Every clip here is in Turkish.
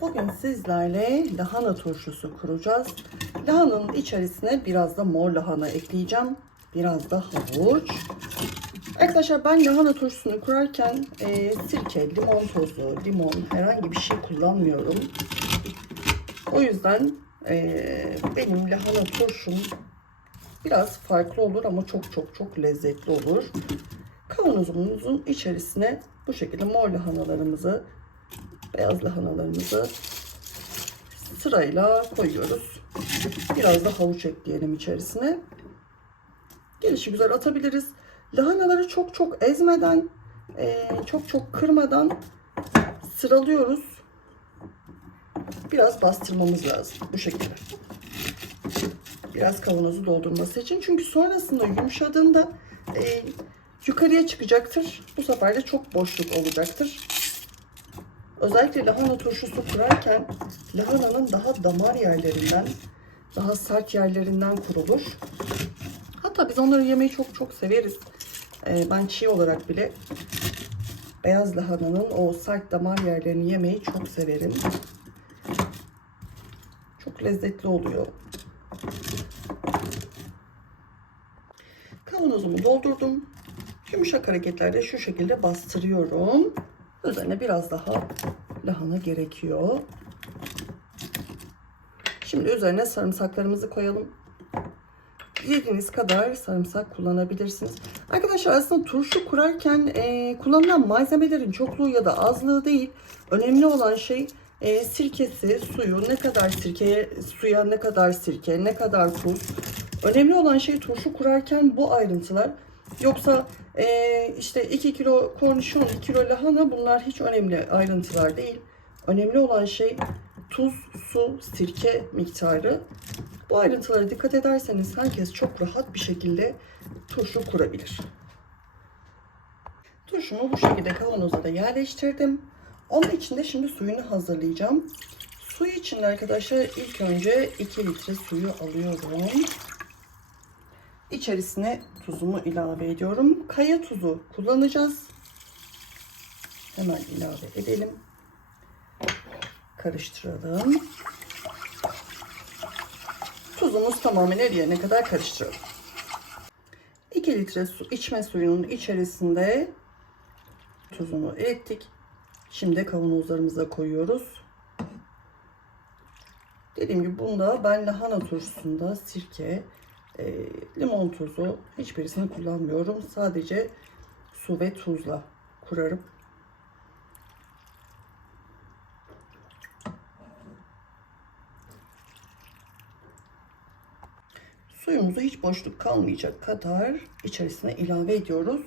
Bugün sizlerle lahana turşusu kuracağız. Lahananın içerisine biraz da mor lahana ekleyeceğim. Biraz da havuç. Arkadaşlar ben lahana turşusunu kurarken e, sirke, limon tozu, limon herhangi bir şey kullanmıyorum. O yüzden e, benim lahana turşum biraz farklı olur ama çok çok çok lezzetli olur. Kavanozumuzun içerisine bu şekilde mor lahanalarımızı, beyaz lahanalarımızı sırayla koyuyoruz. Biraz da havuç ekleyelim içerisine. Gelişi güzel atabiliriz. Lahanaları çok çok ezmeden, e, çok çok kırmadan sıralıyoruz. Biraz bastırmamız lazım bu şekilde. Biraz kavanozu doldurması için. Çünkü sonrasında yumuşadığında e, yukarıya çıkacaktır. Bu sefer de çok boşluk olacaktır. Özellikle lahana turşusu kurarken lahananın daha damar yerlerinden, daha sert yerlerinden kurulur. Hatta biz onları yemeyi çok çok severiz. Ee, ben çiğ olarak bile beyaz lahananın o sert damar yerlerini yemeyi çok severim. Çok lezzetli oluyor. Kavanozumu doldurdum. Yumuşak hareketlerle şu şekilde bastırıyorum. Üzerine biraz daha lahana gerekiyor. Şimdi üzerine sarımsaklarımızı koyalım. Dilediğiniz kadar sarımsak kullanabilirsiniz. Arkadaşlar aslında turşu kurarken e, kullanılan malzemelerin çokluğu ya da azlığı değil. Önemli olan şey e, sirkesi, suyu, ne kadar sirkeye, suya ne kadar sirke, ne kadar tuz. Önemli olan şey turşu kurarken bu ayrıntılar. Yoksa e, işte 2 kilo kornişon, 2 kilo lahana bunlar hiç önemli ayrıntılar değil. Önemli olan şey tuz, su, sirke miktarı. Bu ayrıntılara dikkat ederseniz herkes çok rahat bir şekilde turşu kurabilir. Turşumu bu şekilde kavanoza da yerleştirdim. Onun için de şimdi suyunu hazırlayacağım. Suyu için arkadaşlar ilk önce 2 litre suyu alıyorum. İçerisine tuzumu ilave ediyorum. Kaya tuzu kullanacağız. Hemen ilave edelim. Karıştıralım. Tuzumuz tamamen eriyene kadar karıştıralım. 2 litre su, içme suyunun içerisinde tuzunu erittik. Şimdi kavanozlarımıza koyuyoruz. Dediğim gibi bunda ben lahana turşusunda sirke, e, limon tuzu hiçbirisini kullanmıyorum. Sadece su ve tuzla kurarım. Suyumuzu hiç boşluk kalmayacak kadar içerisine ilave ediyoruz.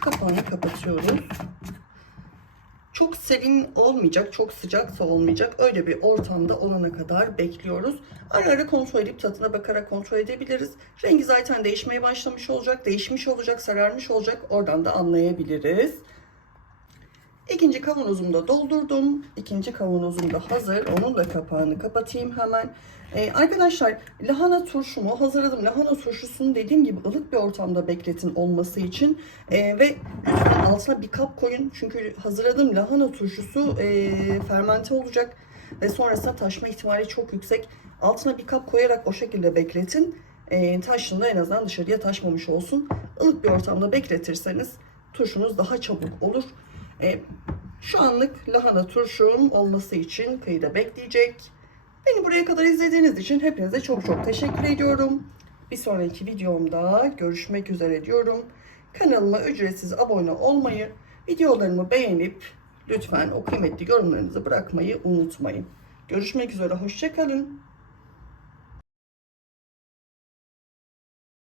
Kapağını kapatıyoruz. Çok serin olmayacak, çok sıcaksa olmayacak. Öyle bir ortamda olana kadar bekliyoruz. Ara ara kontrol edip tadına bakarak kontrol edebiliriz. Rengi zaten değişmeye başlamış olacak, değişmiş olacak, sararmış olacak. Oradan da anlayabiliriz. İkinci kavanozumu da doldurdum. İkinci kavanozum da hazır. Onun da kapağını kapatayım hemen. Ee, arkadaşlar lahana turşumu hazırladım. Lahana turşusunu dediğim gibi ılık bir ortamda bekletin olması için. Ee, ve lütfen altına bir kap koyun. Çünkü hazırladığım lahana turşusu e, fermente olacak. Ve sonrasında taşma ihtimali çok yüksek. Altına bir kap koyarak o şekilde bekletin. E, taşında en azından dışarıya taşmamış olsun. Ilık bir ortamda bekletirseniz turşunuz daha çabuk olur. E, şu anlık lahana turşum olması için kıyıda bekleyecek. Beni buraya kadar izlediğiniz için hepinize çok çok teşekkür ediyorum. Bir sonraki videomda görüşmek üzere diyorum. Kanalıma ücretsiz abone olmayı, videolarımı beğenip lütfen o kıymetli yorumlarınızı bırakmayı unutmayın. Görüşmek üzere, hoşçakalın.